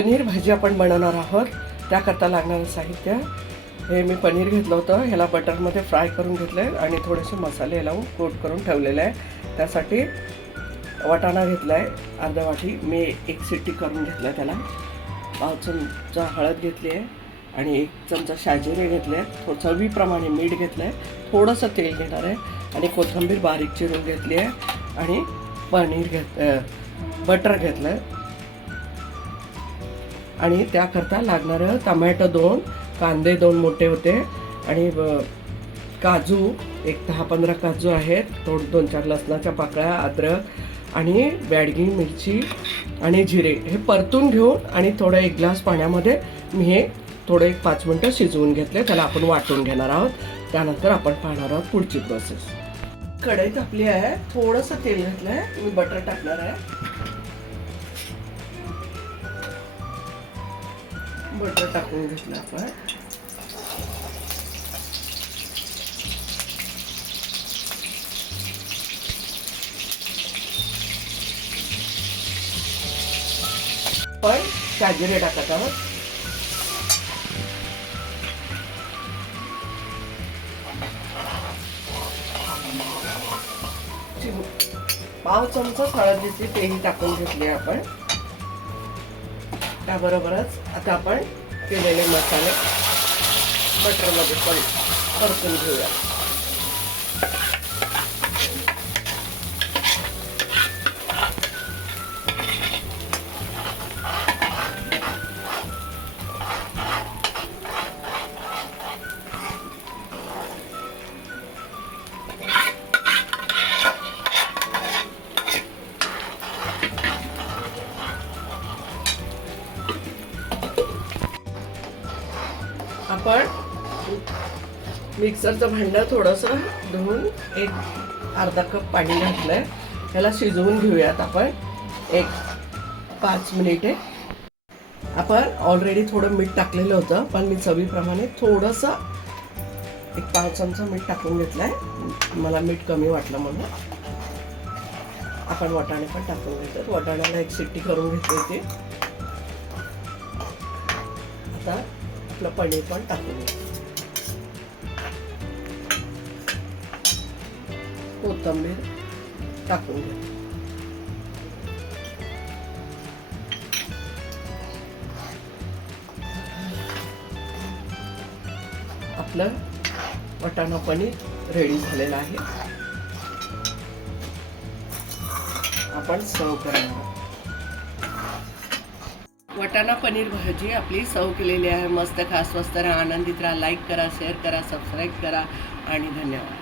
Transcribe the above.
पनीर भाजी आपण बनवणार आहोत. त्याकरता लागणारं साहित्य हे मी पनीर घेतलं होतं. ह्याला बटरमध्ये फ्राय करून घेतलं आहे आणि थोडेसे मसाले लावून कोट करून ठेवलेले आहे. त्यासाठी वाटाणा घेतला आहे अर्धा वाटी. मी एक शिट्टी करून घेतला आहे त्याला. पाव चमचा हळद घेतली आहे आणि 1 चमचा शाजिरे घेतले आहे. चवीप्रमाणे मीठ घेतलं आहे. थोडंसं तेल घेणार आहे आणि कोथिंबीर बारीक चिरून घेतली आहे आणि पनीर बटर घेतलं आहे. आणि त्याकरता लागणारं टमॅटो 2, कांदे 2 मोठे होते आणि काजू एक 10-15 काजू आहेत. 2-4 लसणाच्या पाकळ्या, अद्रक आणि बॅडगी मिरची आणि जिरे हे परतून घेऊन आणि थोडं 1 ग्लास पाण्यामध्ये मी हे थोडं 5 मिनटं शिजवून घेतले. त्याला आपण वाटून घेणार आहोत. त्यानंतर आपण पाहणार आहोत पुढची प्रोसेस. कढई तापली आहे. थोडंसं तेल घातलं आहे. मी बटर टाकणार आहे. बटर टाकून घेतलं आपण. पण शाजिरे टाकत आहोत. पाव चमचा हळद घेतली तेही टाकून घेतली आपण. त्याबरोबरच आता आपण केलेले मसाले बटरमध्ये पण परतून घेऊया. आपण मिक्सरचं भांडं थोडंसं धुवून अर्धा कप पाणी घातलंय. त्याला शिजवून घेऊयात आपण 5 मिनिटे. आपण ऑलरेडी थोडं मीठ टाकलेलं होतं पण मी चवीप्रमाणे थोडंसं 1 पाव चमचा मीठ टाकून घेतलंय. मला मीठ कमी वाटलं म्हणून. आपण वाटाणे पण टाकून घेतो. वाटाण्याला 1 शिट्टी करून घेतली होती. आता आपलं पनीर पण टाकून घ्या. कोथिंबीर टाकून घ्या. आपलं वाटाणा पनीर रेडी झालेलं आहे. आपण सर्व करणार. वाटाणा पनीर भाजी आपली सर्व केलेली आहे. मस्त खा, स्वस्त राहा, आनंदित राहा. लाईक करा, शेअर करा, सबस्क्राईब करा आणि धन्यवाद.